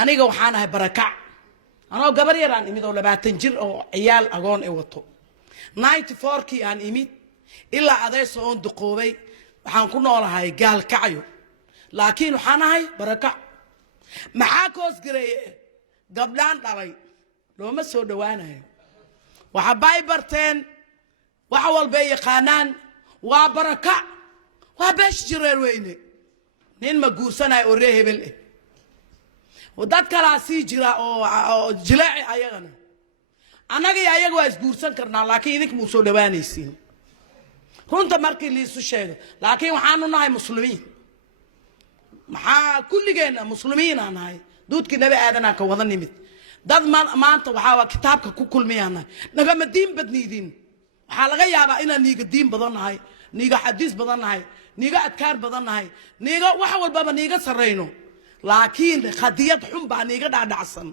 aniga waxaan ahay barakac anoo gabar yar aan imid oo 20 jir oo ciyaal agoon ee wato 94kii aan imid ilaa adeeso oon duqoobay waxaan ku noolahay gaal kacayo laakiin waxaan ahay barakac maxaa koos gareeyay gabdhaan dhalay looma soo dhawaanayo waxa bay barteen waxa walba yaqaanaan waa barakac waa bash jireer weyne nin ma guursanay oo ree hebel ah ودات كلا سيجرا أو جلاء أيغنا أنا جي أيغوا إسبورسن كرنا لكن إنك موسو دوانيسين هون تمركي لي سوشيء لكن وحنا نهاي مسلمين مع كل جينا مسلمين أنا هاي دوت كنا بأدنى كوضن نمت داد ما أنت وحاول كتابك كل ميانا نجم الدين بدني دين حالة يا با إنا نيجا الدين بدن هاي نيجا حديث بدن هاي نيجا أذكار بدن هاي نيجا وحاول بابا نيجا سرينه لكن خديات حم بانيجا دعسن